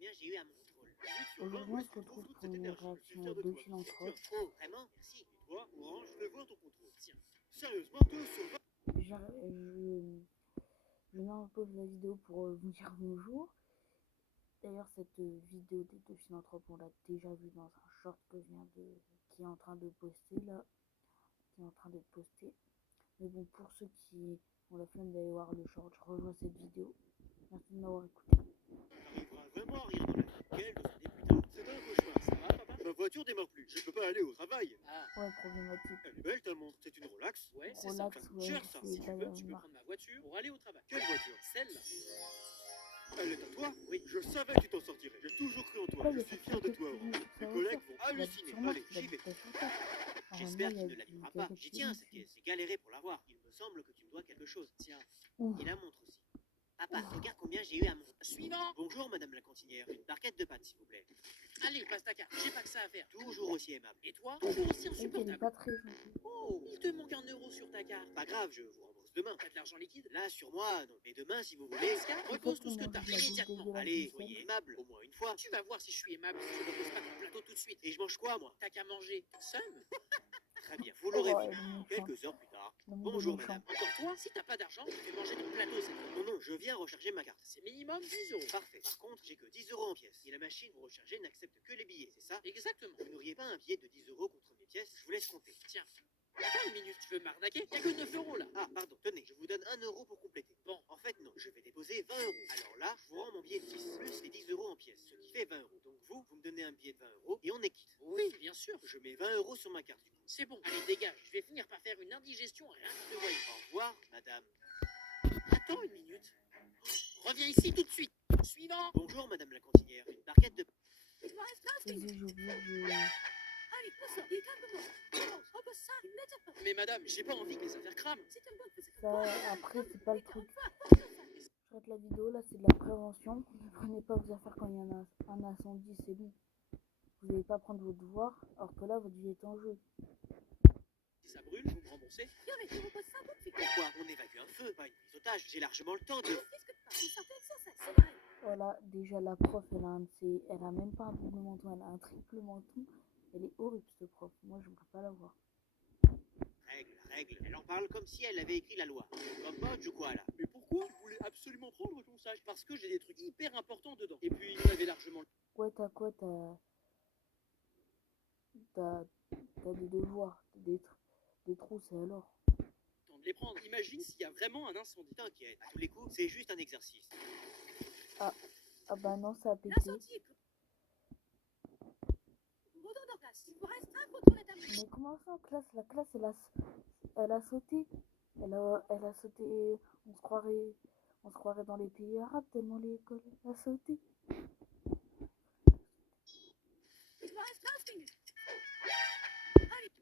combien j'ai eu à mon contrôle. Aujourd'hui, on se retrouve pour une réaction de philanthrope. Oh, vraiment? Merci. Et toi, Orange, je vais voir ton contrôle. Tiens. Sérieusement, 2 sur 20. Je mets en pause la vidéo pour vous dire bonjour. D'ailleurs, cette vidéo des deux philanthropes, on l'a déjà vue dans un short que je viens de... qui est en train de poster là. Mais bon, pour ceux qui ont la flemme d'aller voir le short, je revois cette vidéo. Merci de m'avoir écouté. T'arriveras vraiment à rien dans la vie. Quel de ces débutants. C'est un cauchemar, ça va, papa? Ma voiture démarre plus. Je peux pas aller au travail. Ah, Ouais, problématique. Elle est belle ta montre. C'est une relax. ouais, c'est Relax, sympa. ouais, Cher, ça. c'est Si tu veux, pas tu peux marque. prendre ma voiture pour aller au travail. Quelle voiture? Celle-là. Elle est à toi? Oui. Je savais que tu t'en sortirais. J'ai toujours cru en toi. Pourquoi Je il y a suis pas fier de de toi, photo Orange. sur sa Mes collègues voiture? vont halluciner. Sur Mars, Allez, il j'y habite vais. pas sur Terre. J'espère Normalement, qu'il il ne y a l'allumera une pas. garette J'y tiens, dessus. c'est galéré pour l'avoir. Il me semble que tu me dois quelque chose. Tiens, Ouf. et la montre aussi. Papa, regarde combien j'ai eu à mon... Suivant. Bonjour, madame la cantinière. Une barquette de pâtes, s'il vous plaît. Allez, passe ta carte. J'ai pas que ça à faire. Toujours aussi aimable. Et toi? Toujours aussi C'est vrai qu'elle est insupportable. pas très gentille. Oh, il te manque 1 euro sur ta carte. Pas grave, je vous rembourse demain. T'as de l'argent liquide? Là, sur moi, non. Mais demain, si vous voulez. Repose tout ce que t'as. Immédiatement. Allez, soyez aimable. Au moins une fois. Tu vas voir si je suis aimable. Si je repose pas ton plateau tout de suite. Et je mange quoi, moi? T'as qu'à manger. Seum? Très bien, vous l'aurez Oh, vu. elle est méchante. Quelques heures plus tard. Le monde est Bonjour, méchant. madame. Encore toi? Si t'as pas d'argent, tu fais manger ton plateau cette fois. Non, non, je viens recharger ma carte. C'est minimum 10 euros. Parfait. Par contre, j'ai que 10 euros en pièces. Et la machine pour recharger n'accepte que les billets, c'est ça? Exactement. Vous n'auriez pas un billet de 10 euros contre mes pièces? Je vous laisse compter. Tiens. Attends une minute, tu veux m'arnaquer? Y'a que 9 euros là. Ah, pardon, tenez, je vous donne 1 euro pour compléter. Bon, en fait, non, je vais déposer 20 euros. Alors là, je vous rends mon billet de 10, plus les 10 euros en pièces, ce qui fait 20 euros. Donc vous me donnez un billet de 20 euros et on est quitte. Oui, bien sûr. Je mets 20 euros sur ma carte du coup. C'est bon, allez, dégage. Je vais finir par faire une indigestion rien que de voyer. Au revoir, madame. Attends une minute. Reviens ici tout de suite. Suivant. Bonjour, madame la cantinière. Une barquette de... Désolé, j'ai oublié de... Mais madame, j'ai pas envie que les affaires crament. Ça, après, c'est pas le truc. J'arrête la vidéo, là, c'est de la prévention. Ne prenez pas vos affaires quand il y a un incendie, c'est bon. Vous n'allez pas prendre vos devoirs, alors que là, votre vie est en jeu. Si ça brûle, vous me remboursez? Pourquoi? On évacue un feu, pas une prise d'otage. J'ai largement le temps de... Voilà, déjà, la prof, elle a même pas un double menton, elle a un triple menton. Elle est horrible, cette prof. Moi, je ne peux pas la voir. Règle. Elle en parle comme si elle avait écrit la loi. Comme Bodge ou quoi, là? Mais pourquoi? Tu voulais absolument prendre ton sac? Parce que j'ai des trucs hyper importants dedans. Et puis, on avait largement... Ouais, t'as quoi? T'as des devoirs, des trousses, et alors? Temps de les prendre. Imagine s'il y a vraiment un incendie. T'inquiète, à tous les coups, c'est juste un exercice. Ah bah non, ça a pété. Mais comment ça en classe? La classe, elle a sauté. Elle a sauté. On se croirait dans les pays arabes tellement l'école a sauté.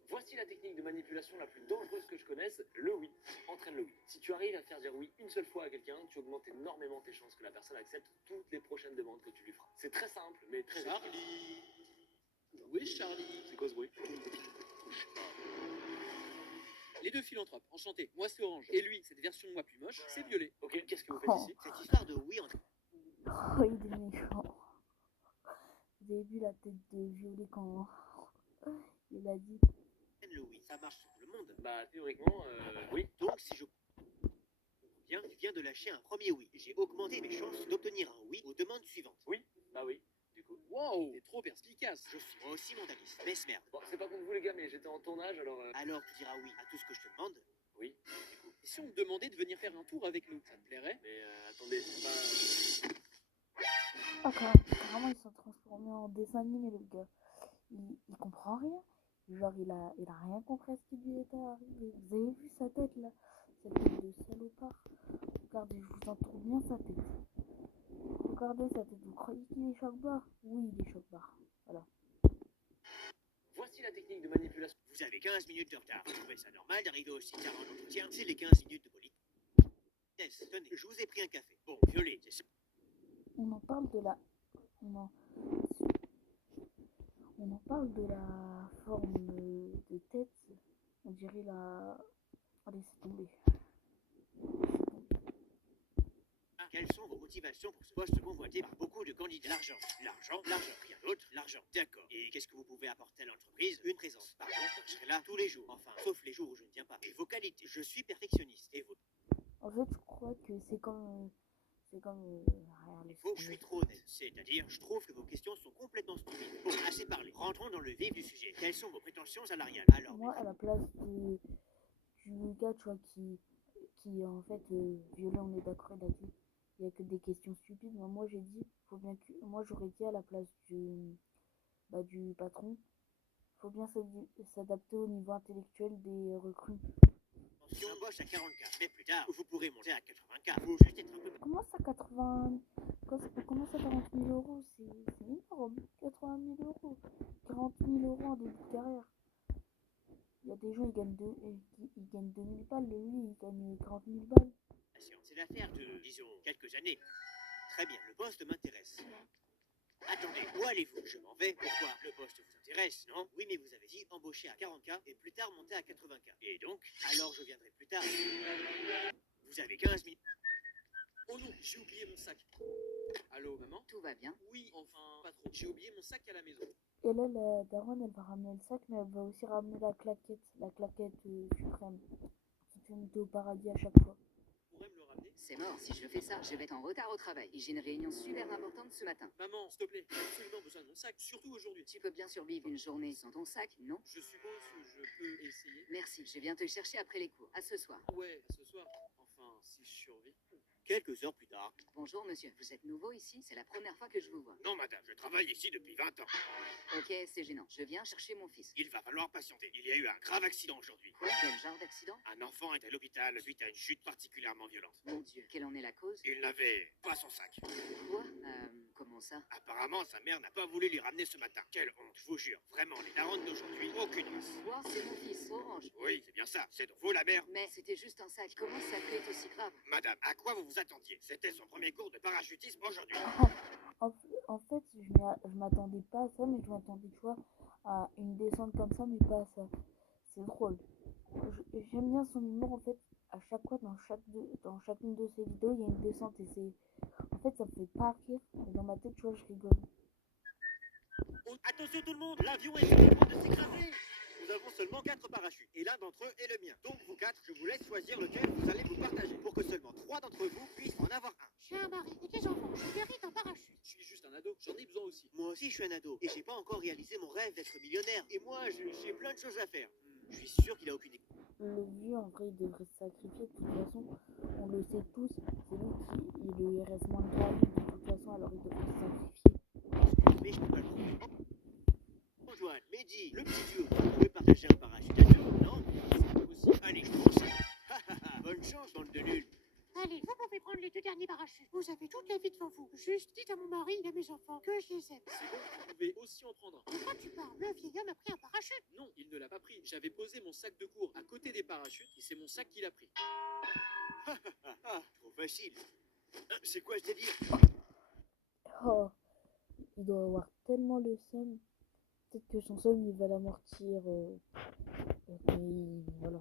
Voici la technique de manipulation la plus dangereuse que je connaisse, le oui. Entraîne le oui. Si tu arrives à faire dire oui une seule fois à quelqu'un, tu augmentes énormément tes chances que la personne accepte toutes les prochaines demandes que tu lui feras. C'est très simple, mais très efficace. Charlie. Oui, Charlie. C'est quoi ce bruit? Les deux philanthropes, enchanté. Moi, c'est Orange. Et lui, cette version de moi plus moche, c'est Violet. Ok, qu'est-ce que vous faites ici? Cette histoire de oui en... Oh, il est méchant. Vous avez vu la tête de Violet quand il a dit. Le oui, ça marche sur tout le monde. Bah, théoriquement, oui. Donc, si je comprends bien, tu viens de lâcher un premier oui. J'ai augmenté mes chances d'obtenir un oui aux demandes suivantes. Oui, bah oui, du coup. Wow, t'es trop perspicace. Je suis moi aussi mondialiste. Mesmer. Bon, c'est pas contre vous les gars, mais j'étais en tournage, alors... Alors, tu diras oui à tout ce que je te demande? Oui. Et si on te demandait de venir faire un tour avec nous, ça te plairait? Mais attendez, c'est pas... Ah, carrément, il s'est transformé en dessin animé, le gars. Il comprend rien. Genre, il a rien compris à ce qui lui était arrivé. Vous avez vu sa tête, là? Sa tête de salopard. Regardez, je vous entoure bien sa tête. Regardez sa tête. Vous croyez qu'il est choc-barre? Oui, il est choc-barre. Voilà. Voici la technique de manipulation. Vous avez 15 minutes de retard. Vous trouvez ça normal d'arriver aussi tard en entretien? C'est les 15 minutes de police. Tenez, je vous ai pris un café. Bon, Violet, c'est ça. On en parle de la forme de tête. On dirait la... Allez, c'est tombé. Quels sont vos motivation pour ce poste convoité par beaucoup de candidats. L'argent, l'argent, l'argent, rien d'autre, l'argent. D'accord. Et qu'est-ce que vous pouvez apporter à l'entreprise? Une présence. Par contre, je serai là tous les jours. Enfin, sauf les jours où je ne tiens pas. Et vos qualités. Je suis perfectionniste. Et vos En fait, je crois que c'est comme rien, laisse défauts, je tomber. suis trop honnête. C'est-à-dire, je trouve que vos questions sont complètement stupides. Bon, assez parlé. Rentrons dans le vif du sujet. Quelles sont vos prétentions salariales? Alors, Moi, à la place du gars, tu vois, qui en fait, violé, on est d'accord là-dessus. Il n'y a que des questions stupides. Mais moi, j'ai dit, faut bien que, moi, j'aurais dit à la place du patron, faut bien s'adapter au niveau intellectuel des recrues. attention, embauche à 40K. Mais plus tard, vous pourrez monter à 80K. Faut juste être un peu... Comment ça, 80... Comment ça, 40 000 euros? C'est énorme. 80 000 euros. 40 000 euros en début de carrière. Il y a des gens, ils gagnent 2 000 balles. Lui, il gagne 40 000 balles. C'est l'affaire de, disons, quelques années. Très bien, le poste m'intéresse. Attendez, où allez-vous? Je m'en vais. Pourquoi? Le poste vous intéresse, non? Oui, mais vous avez dit embaucher à 40K et plus tard monter à 80K. Et donc, alors je viendrai plus tard. Vous avez 15 000. Oh non, j'ai oublié mon sac. Allô, maman? Tout va bien? Oui, enfin, pas trop. J'ai oublié mon sac à la maison. Et là, la daronne, elle va ramener le sac, mais elle va aussi ramener la claquette suprême. Qui fait monter au paradis à chaque fois. Tu pourrais me le ramener? C'est mort, si je fais ça, je vais être en retard au travail. Et j'ai une réunion super importante ce matin. Maman, s'il te plaît, j'ai absolument besoin de mon sac, surtout aujourd'hui. Tu peux bien survivre une journée sans ton sac, non? Je suppose que je peux essayer. Merci, je viens te chercher après les cours. À ce soir. Ouais, ce soir. Enfin, si je survis. Quelques heures plus tard. Bonjour monsieur, vous êtes nouveau ici? C'est la première fois que je vous vois. Non, madame, je travaille ici depuis 20 ans. Ok, c'est gênant. Je viens chercher mon fils. Il va falloir patienter. Il y a eu un grave accident aujourd'hui. Quoi? Quel genre d'accident? Un enfant est à l'hôpital suite à une chute particulièrement violente. Mon Dieu, quelle en est la cause? Il n'avait pas son sac. Quoi? Comment ça? Apparemment, sa mère n'a pas voulu lui ramener ce matin. Quelle honte, je vous jure. Vraiment, les darons d'aujourd'hui, aucune race. Quoi? C'est mon fils, Orange. Oui, c'est bien ça. C'est de vous la mère. Mais c'était juste un sac. Comment ça peut être aussi grave? Madame, à quoi vous vous attendiez? C'était son premier cours de parachutisme aujourd'hui. En fait, je m'attendais pas à ça, mais je m'attendais, tu vois, à une descente comme ça, mais pas à ça. C'est drôle. J'aime bien son humour, en fait. À chaque fois, dans chacune de ses vidéos, il y a une descente et c'est... En fait, ça me fait pas rire, mais dans ma tête, tu vois, je rigole. Attention tout le monde, l'avion est sur le point de s'écraser. Nous avons seulement 4 parachutes, et l'un d'entre eux est le mien. Donc vous 4, je vous laisse choisir lequel vous allez vous partager, pour que seulement 3 d'entre vous puissent en avoir un. J'ai un mari et des enfants, je mérite un parachute. Je suis juste un ado, j'en ai besoin aussi. Moi aussi, je suis un ado. Et j'ai pas encore réalisé mon rêve d'être millionnaire. Et moi, j'ai plein de choses à faire. Je suis sûr qu'il a aucune idée. Le vieux, en vrai, il devrait se sacrifier. De toute façon, on le sait tous. C'est lui il reste moins de temps à lui, de toute façon, alors il devrait se sacrifier. Mais je peux pas le trouver. Antoine, Mehdi, le petit duo, vous pouvez partager un parachute à deux, non? C'est pas possible. Allez, je pense. Bonne chance, bande de nuls. Allez, vous pouvez prendre les 2 derniers parachutes. Vous avez toute la vie devant vous. Juste dites à mon mari et à mes enfants que je les aime. C'est bon, vous pouvez aussi en prendre un. De quoi tu parles? Le vieil homme a pris un parachute. Non, il ne l'a pas pris. J'avais posé mon sac de cours à côté des parachutes, et c'est mon sac qu'il a pris. Trop facile. C'est quoi ce délire? Oh, il doit avoir tellement le seum. Peut-être que son seum, il va l'amortir. Mais voilà.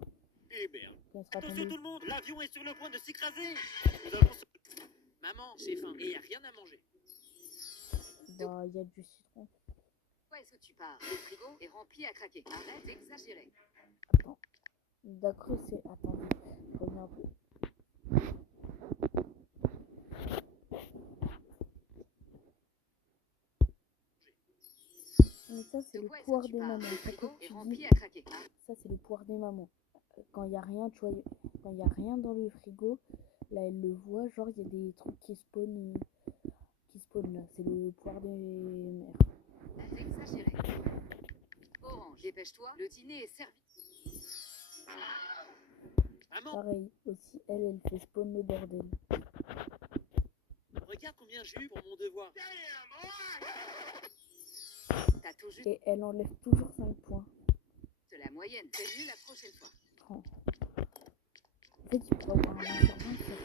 Eh merde. Quand il sera Attention tombé. tout le monde, l'avion est sur le point de s'écraser. Nous avons... Maman, j'ai faim, et il n'y a rien à manger. Bah, il y a du citron. Où est-ce que tu pars? Le frigo est rempli à craquer. Arrête d'exagérer. Attends. D'accord, c'est... Attendez. Je reviens un peu. Mais ça, c'est De le quoi est-ce pouvoir que tu des parles? mamans. Le Ça, frigo comme est tu rempli dis, à craquer. ça, c'est le pouvoir des mamans. Quand il n'y a rien, tu vois, quand il n'y a rien dans le frigo, là, elle le voit, genre, il y a des trucs qui spawnent là. C'est le pouvoir des mères. Arrête d'exagérer. Orange, dépêche-toi, le dîner est servi. Maman, Pareil, aussi, elle fait spawn le bordel. regarde combien j'ai eu pour mon devoir. T'as tout juste Et elle enlève toujours 5 points. de la moyenne. C'est mieux la prochaine fois. En fait, il pourrait avoir un 1 sur 20 sur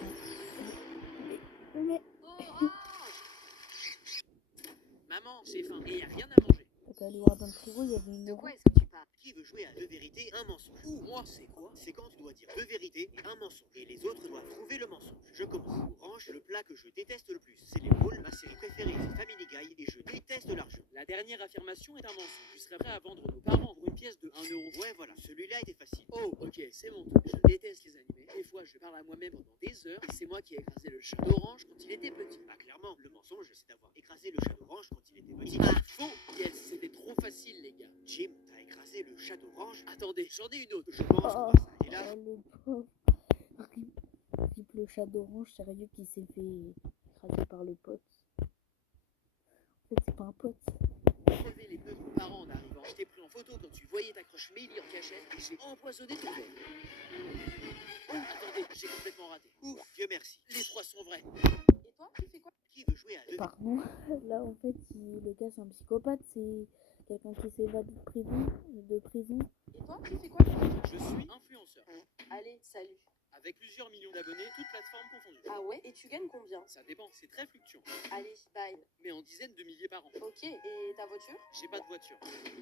Mais Orange! Maman, j'ai faim, et il n'y a rien à manger. t'as qu'à aller voir dans le frigo, il y avait une De orange. quoi est-ce que tu parles? Qui Qui veut jouer à deux vérités, un mensonge? Ou moi, c'est quoi? C'est quand tu dois dire deux vérités et un mensonge. Et les autres doivent trouver le mensonge. Je commence. Orange, le plat que je déteste le plus, c'est les bowls. Ma série préférée, c'est Family Guy et je déteste l'argent. La dernière affirmation est un mensonge. Tu serais prêt à vendre nos parents pour une pièce de 1 euro. Ouais, voilà, celui-là était facile. Oh, ok, c'est mon tour. Je déteste les animés. Des fois, je parle à moi-même pendant des heures et c'est moi qui ai écrasé le chat d'Orange quand il était petit. Bah clairement, le mensonge, c'est d'avoir écrasé le chat d'Orange quand il était petit. Ah, faux! Yes, c'était trop facile, les gars. Jim, t'as écrasé le chat d'Orange? Attendez, j'en ai une autre. Je pense qu'on Oh, va s'arrêter là. le pauvre. Rip le chat d'Orange, sérieux, qui s'est fait écraser par le pote. En fait, c'est pas un pote. Crever les pneus de vos parents en arrivant. Je t'ai pris en photo quand tu voyais ta croche Mélie en cachette et j'ai empoisonné ton verre. Oh, attendez, j'ai complètement raté. Ouf, Dieu merci. Les trois sont vrais. Et toi, tu fais quoi? Qui veut jouer à deux Pardon, là en fait, le gars c'est un psychopathe, c'est quelqu'un qui s'évade de prison. Et toi, tu fais quoi? Je suis influenceur. Allez, salut. Avec plusieurs millions d'abonnés, toutes plateformes confondues. Ah ouais? Et tu gagnes combien? Ça dépend, c'est très fluctuant. Allez, bye. Mais en dizaines de milliers par an. Ok, et ta voiture? J'ai pas de voiture.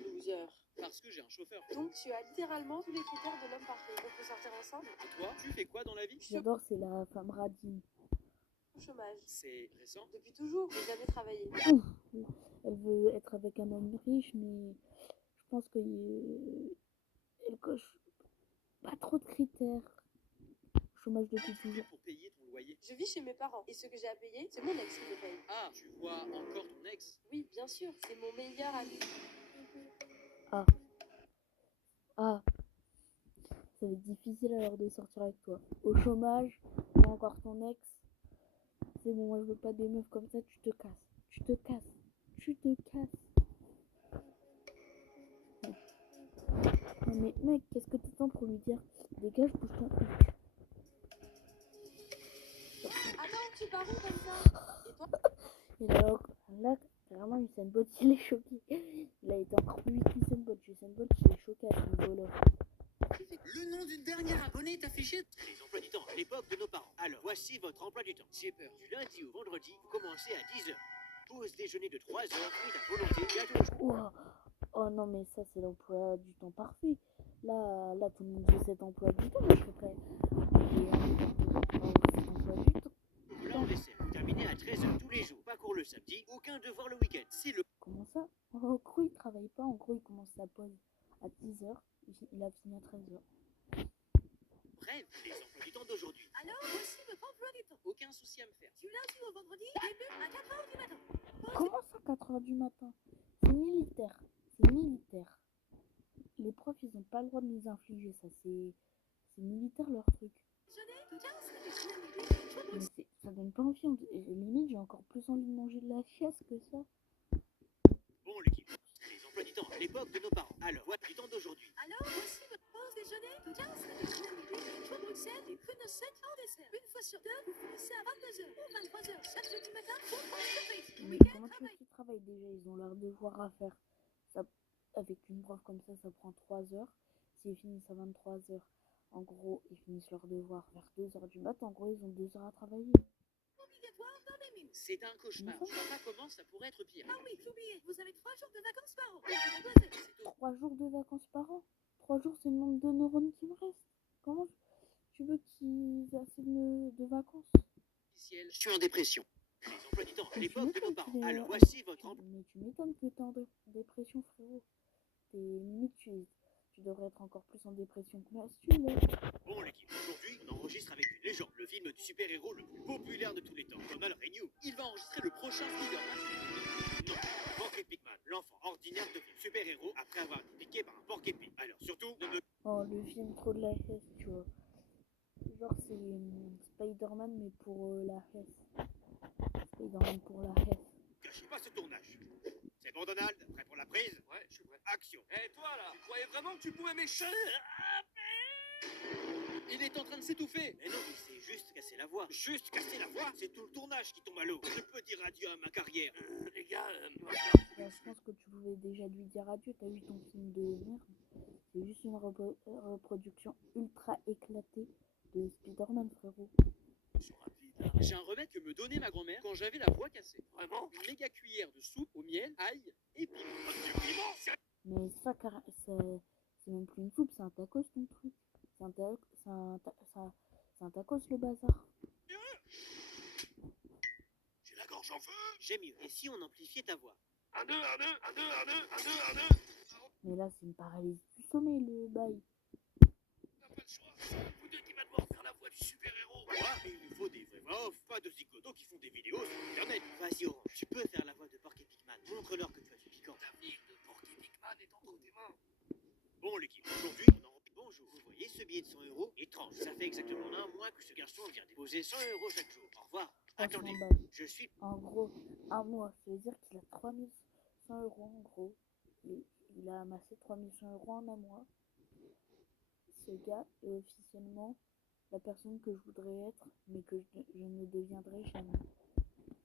Loser. Parce que j'ai un chauffeur. Donc tu as littéralement tous les critères de l'homme parfait. On peut sortir ensemble? Et toi, tu fais quoi dans la vie? J'adore, c'est la femme radine. Au chômage. C'est récent. Depuis toujours, j'ai jamais travaillé. Elle veut être avec un homme riche, mais je pense que elle coche pas trop de critères. Chômage depuis toujours. Pour payer ton loyer. Je vis chez mes parents et ce que j'ai à payer, c'est mon ex qui me paye. Ah, tu vois encore ton ex? Oui, bien sûr, c'est mon meilleur ami. Ah, ça va être difficile alors de sortir avec toi. Au chômage, ou encore ton ex. C'est bon, moi je veux pas des meufs comme ça, tu te casses. Tu te casses. Tu te casses. Non mais mec, qu'est-ce que t'attends pour lui dire? Dégage, bouge ton cul. Attends, tu pars où comme ça? Et toi? Et là, carrément, Usain Bolt, il est choqué. Il a été encore plus vite qu'Usain Bolt. Usain Bolt, il est choqué à ce niveau-là. Le nom d'une dernière abonnée est affiché. Les emplois du temps à l'époque de nos parents. Alors, voici votre emploi du temps. J'ai peur. Du lundi au vendredi, vous commencez à 10h. Pause déjeuner de 3 heures, fruits à volonté, gâteau au chocolat. Ouah. Oh non, mais ça, c'est l'emploi du temps parfait. Là, tout le monde veut cet emploi du temps. Je serais prêt à cet emploi du temps. Chocolat en dessert. Vous terminez à 13h tous les jours. Pas cours le samedi, aucun devoir le week-end. C'est le Comment ça? En gros, il travaille pas. En gros, il commence sa pause à 10h. Il a fini à 13h. bref, les emplois du temps d'aujourd'hui. Alors, voici votre emploi du temps. Aucun souci à me faire. Du lundi au vendredi, début à 4h du matin. Comment ça, 4h du matin? C'est militaire. C'est militaire. Les profs, ils ont pas le droit de nous infliger ça. C'est militaire leur truc. Déjeuner, tout 15, avec Mais ça donne pas envie. Limite, j'ai encore plus envie de manger de la chiasse que ça. Bon, l'équipe. Les emplois du temps à l'époque de nos parents. Alors, voilà du temps d'aujourd'hui. Alors, voici votre pause déjeuner, tout 15, avec choix Bruxelles et prunes secs en dessert. Une fois sur deux, vous finissez à 22h ou 23h chaque jeudi matin pour entreprise. Le Mais week-end, comment tu veux travail. qu'ils travaillent déjà? Ils ont leurs devoirs à faire. Ça, avec une prof comme ça prend 3 heures. S'ils finissent à 23h, en gros, ils finissent leurs devoirs vers 2h du matin. En gros, ils ont 2 heures à travailler. Obligatoire dans les minutes. C'est un cauchemar. Je vois pas comment ça pourrait être pire. Ah oui, j'oubliais, vous avez 3 jours de vacances par an. Vous pouvez poser. C'est tout. 3 jours de vacances par an. 3 jours, c'est le nombre de neurones qui me reste. Comment tu veux qu'ils aient assez de vacances? Officiel. Je suis en dépression. Les emplois du temps à Mais tu l'époque de nos m'étonnes parents. qu'il ait- Alors, voici votre emploi. Mais tu m'étonnes que t'es en dépression, frérot. Limite, tu devrais être encore plus en dépression que moi, si tu l'es. Bon, l'équipe. Aujourd'hui, on enregistre avec une légende. Le film du super-héros le plus populaire de tous les temps. Donald Renew. Il va enregistrer le prochain Spider-Man. Non, Porky Pigman. L'enfant ordinaire devient super-héros après avoir été piqué par un Porky Pig. Alors, surtout, ne me... Oh, le film trop de la Hesse, tu vois. Genre, c'est Spider-Man, mais pour la Hesse. Spider-Man pour la Hesse. Gâchez pas ce tournage. C'est bon, Donald? Prêt pour la prise? Ouais, je suis prêt. Action. Et toi là, tu croyais vraiment que tu pouvais m'échapper? Il est en train de s'étouffer. Mais non, il s'est juste cassé la voix. Juste casser la voix? C'est tout le tournage qui tombe à l'eau. Je peux dire adieu à ma carrière. Les gars, Je pense que tu pouvais déjà lui dire adieu. T'as vu ton film de merde? C'est juste une reproduction ultra éclatée de Spider-Man, frérot. J'ai un remède que me donnait ma grand-mère quand j'avais la voix cassée. vraiment? Une méga cuillère de soupe au miel, ail et piment. Mais ça, c'est C'est même plus une soupe, c'est un tacos ton truc. C'est un tacos le bazar. J'ai la gorge en feu. J'ai mieux. Et si on amplifiait ta voix? Un, deux, un, deux, un, deux, un, deux, un, deux, un, deux. Mais là, c'est une paralysie du sommeil, le bail. On n'a pas le choix. C'est vous deux qui va devoir faire la voix du super-héros. Quoi? Mais il nous faut des vrais voix off, pas de zigotos qui font des vidéos sur internet. Vas-y, Orange, tu peux faire la voix de Porky Pigman. Montre-leur que tu as du piquant. L'avenir de Porky Pigman est entre tes mains. Bon, l'équipe, aujourd'hui, on en... Bonjour, vous voyez ce billet de 100 euros? Étrange, ça fait exactement un mois que ce garçon vient déposer 100 euros chaque jour. Au revoir. 300 Attendez, balles. je suis... En gros, un mois, ça veut dire qu'il a 3100 euros en gros. Il a amassé 3100 euros en un mois. Ce gars est officiellement la personne que je voudrais être, mais que je ne deviendrai jamais.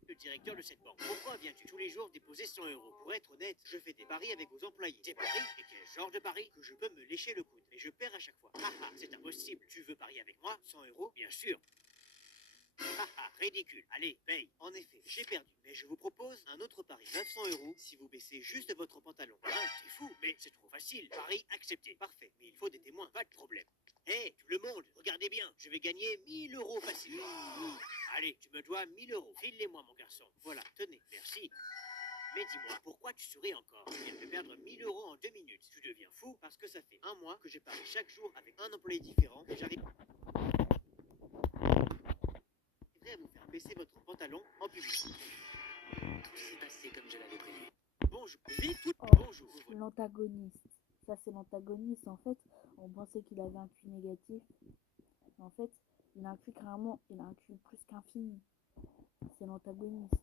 le directeur de cette banque. Pourquoi viens-tu tous les jours déposer 100 euros? Pour être honnête, je fais des paris avec vos employés. Des paris? Et quel genre de paris? Que je peux me lécher le coude. Mais je perds à chaque fois. Haha, c'est impossible. Tu veux parier avec moi? 100 euros? Bien sûr. Haha, ridicule. Allez, paye. En effet, j'ai perdu. Mais je vous propose un autre pari. 900 euros si vous baissez juste votre pantalon. Hein, c'est fou, mais c'est trop facile. Pari accepté. Parfait. Mais il faut des témoins. Pas de problème. Hé, tout le monde, regardez bien. Je vais gagner 1000 euros facilement. Allez, tu me dois 1000 euros. File-les-moi, mon garçon. Voilà, tenez, merci. Mais dis-moi, pourquoi tu souris encore? Tu viens de perdre 1000 euros en 2 minutes. Tu deviens fou parce que ça fait un mois que je parie chaque jour avec un employé différent et j'arrive à vous faire baisser votre pantalon en public. Tout s'est passé comme je l'avais prévu. Bonjour. Vite, tout. Oh, Bonjour. l'antagoniste. Ça, c'est l'antagoniste. En fait, on pensait qu'il avait un QI négatif. Mais en fait, il a un QI carrément, il a un QI plus qu'infini. C'est l'antagoniste.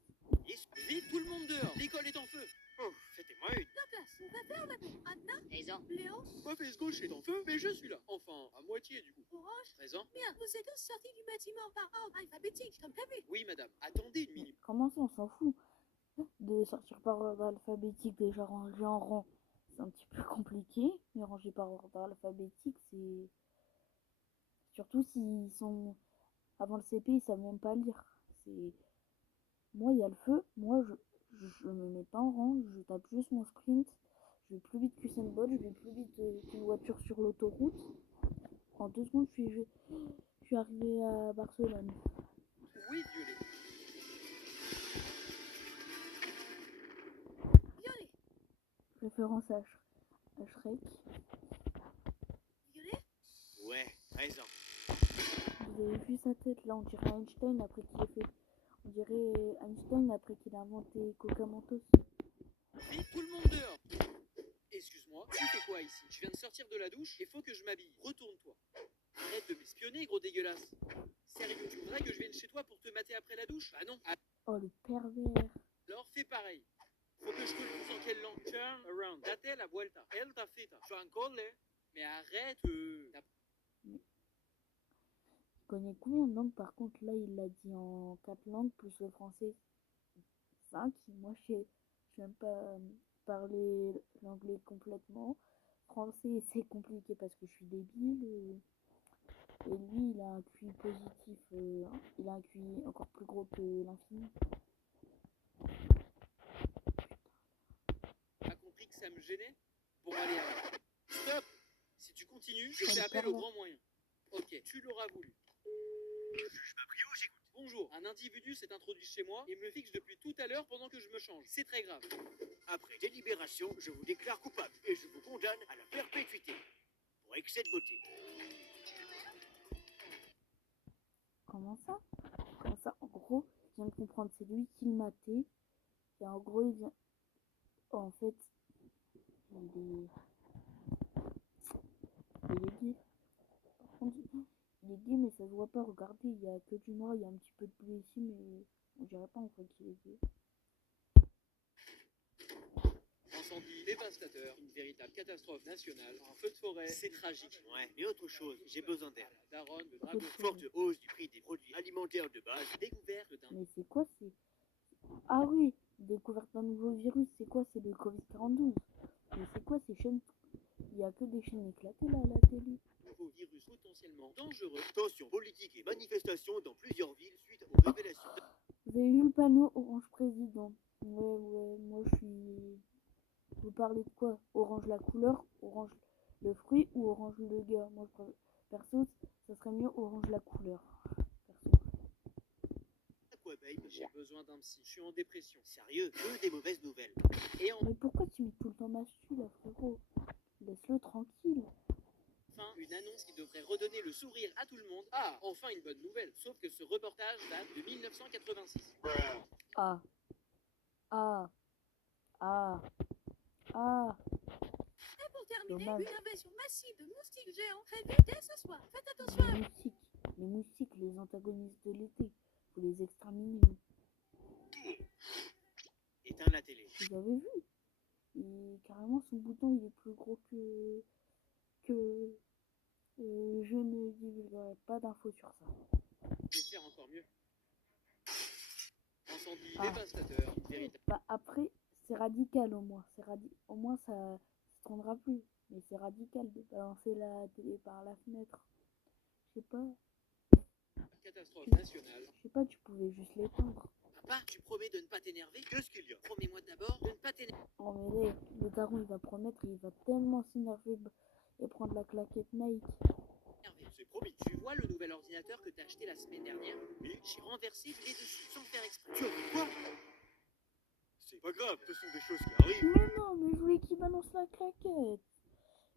Vite, tout le monde dehors. L'école est en feu. Oh, c'était moi une. La place, on va faire maintenant. Anna, Présent. Léo, Ma fesse gauche est en feu, mais je suis là. Enfin, à moitié du coup. Orange. Présent? Bien, vous êtes tous sortis du bâtiment par ordre alphabétique, comme prévu. Oui, madame. Attendez une minute. Comment ça, on s'en fout de sortir par ordre alphabétique, déjà rangé en rang. C'est un petit peu compliqué, mais ranger par ordre alphabétique, c'est... Surtout s'ils sont... Avant le CP, ils savent même pas lire. C'est... Moi, il y a le feu. Moi, je me mets pas en rang. Je tape juste mon sprint. Je vais plus vite qu'Usain Bolt. Je vais plus vite qu'une voiture sur l'autoroute. En 2 secondes, je suis arrivé à Barcelone. Oui, violet. Violet, Référence à Shrek. Violet, Ouais, présent. Vous avez vu sa tête là, on dirait Einstein après qu'il ait fait. On dirait Einstein après qu'il a inventé Coca Mentos. Vite, tout le monde dehors. Excuse-moi, tu fais quoi ici? Je viens de sortir de la douche et faut que je m'habille. Retourne-toi. Arrête de m'espionner, gros dégueulasse. Sérieux, tu voudrais que je vienne chez toi pour te mater après la douche? Bah non. Oh le pervers. Alors fais pareil. Faut que je te le dise en quelle langue? Turn around. Date la vuelta. El tafeta. Je suis encore là. Mais arrête. Il connaît combien de langues par contre là il l'a dit en 4 langues plus le français 5. Moi je sais même pas parler l'anglais complètement. Français c'est compliqué parce que je suis débile. Et lui il a un QI positif. Il a un QI encore plus gros que l'infini. T'as compris que ça me gênait? Bon, allez, arrête. Stop! Si tu continues, je Ça fais me appel au permet. grand moyen. Ok, tu l'auras voulu. Juge ma brio, j'écoute. Bonjour, un individu s'est introduit chez moi et me fixe depuis tout à l'heure pendant que je me change. C'est très grave. Après délibération, je vous déclare coupable et je vous condamne à la perpétuité. Pour excès de beauté. Comment ça? Comment ça? En gros, je viens de comprendre, c'est lui qui le matait. Et en gros, il vient. Oh, en fait, il est gay. Par contre, il est gay, mais ça se voit pas. Regardez, il y a que du noir, il y a un petit peu de bleu ici, mais on dirait pas en fait qu'il est gay. Incendie dévastateur, une véritable catastrophe nationale, un feu de forêt, c'est tragique. Ouais, mais autre chose, j'ai besoin d'air. La daronne de dragon Forte hausse du prix des produits alimentaires de base. découverte d'un... Mais c'est quoi? C'est. Ah oui, découverte d'un nouveau virus, c'est quoi? C'est le Covid-42. Mais c'est quoi ces chaînes? Il y a que des chaînes éclatées là à la télé. nouveau virus potentiellement dangereux. Tensions politiques et manifestations dans plusieurs villes suite aux révélations. Vous avez vu le panneau Orange Président? Ouais, moi je suis. Vous parlez de quoi? Orange la couleur, orange le fruit ou orange le gars. Moi, perso, ça serait mieux orange la couleur. Perso. À quoi, babe? J'ai besoin d'un psy. Je suis en dépression. Sérieux, que des mauvaises nouvelles. Et Mais pourquoi tu mets tout le temps Mastu là, frérot? Laisse-le tranquille. enfin, une annonce qui devrait redonner le sourire à tout le monde. Ah, enfin une bonne nouvelle. Sauf que ce reportage date de 1986. Ah. Ah. Ah. Ah. Et pour terminer, Dommage. une invasion massive de moustiques géants prévue dès ce soir. Faites attention à Les moustiques. Les moustiques, les antagonistes de l'été. Faut les exterminer. Éteins la télé. Vous avez vu? Et carrément, son bouton, il est plus gros que je ne divulguerai pas d'infos sur ça. Je vais faire encore mieux. Incendie Ah. dévastateur. Véritable. Bah, après, c'est radical au moins. Au moins, ça se tournera plus. Mais c'est radical de balancer la télé par la fenêtre. Je sais pas. Catastrophe nationale. Je sais pas, tu pouvais juste l'éteindre. Papa, tu promets de ne pas t'énerver? Qu'est-ce qu'il y a? Promets-moi d'abord de ne pas t'énerver. Oh, mais là, le daron, il va promettre, il va tellement s'énerver et prendre la claquette Nike. C'est promis. Tu vois le nouvel ordinateur que t'as acheté la semaine dernière? Oui. J'ai renversé du lait dessus sans faire exprès. Tu as fait quoi? C'est pas grave, ce sont des choses qui arrivent. Mais non, mais je voulais qu'il balance la claquette.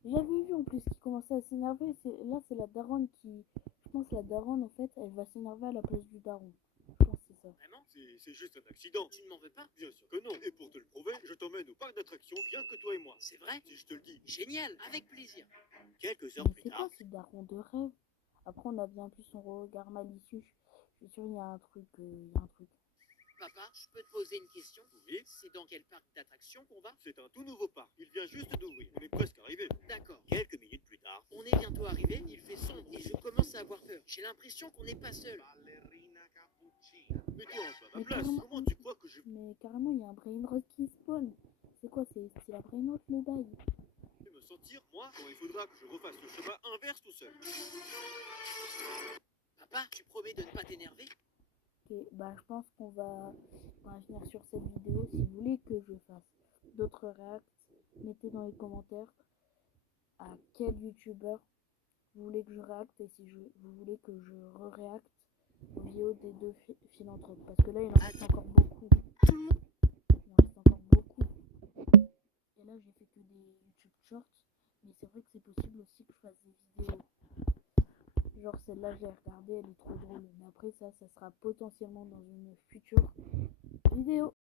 J'avais vu en plus qu'il commençait à s'énerver. Là, c'est la daronne qui. Je pense que la daronne, en fait, elle va s'énerver à la place du daron. Je pense que c'est ça. Vraiment? C'est juste un accident. Tu ne m'en veux pas? Bien sûr que non. Et pour te le prouver, je t'emmène au parc d'attractions, rien que toi et moi. C'est vrai? Si je te le dis. Génial, avec plaisir. Quelques heures Mais plus c'est tard. quoi ce daron de rêve? Après, on a bien vu son regard malicieux. Je suis sûr, il y a un truc. Il y a un truc. Papa, je peux te poser une question? Oui. C'est dans quel parc d'attractions qu'on va? C'est un tout nouveau parc. Il vient juste d'ouvrir. On est presque arrivé. D'accord. Quelques minutes plus tard. On est bientôt arrivé, il fait sombre et je commence à avoir peur. J'ai l'impression qu'on n'est pas seul. Mets-toi un peu à ma Mais place. carrément- Comment tu crois que je Mais carrément, il y a un brain rot qui spawn. C'est quoi? C'est la brain rot le bail. vais me sentir, moi, quand il faudra que je refasse le chemin inverse tout seul? Papa, tu promets de ne pas t'énerver? Ok, bah je pense qu'on va finir sur cette vidéo. Si vous voulez que je fasse d'autres réacts, mettez dans les commentaires à quel youtubeur vous voulez que je réacte et si vous voulez que je re-réacte aux vidéos des deux philanthropes. Parce que là, il en reste encore beaucoup. Il en reste encore beaucoup. Et là, j'ai fait que des YouTube Shorts. Mais c'est vrai que c'est possible aussi que je fasse des vidéos. Genre celle-là, j'ai regardé, elle est trop drôle. Mais après ça sera potentiellement dans une future vidéo.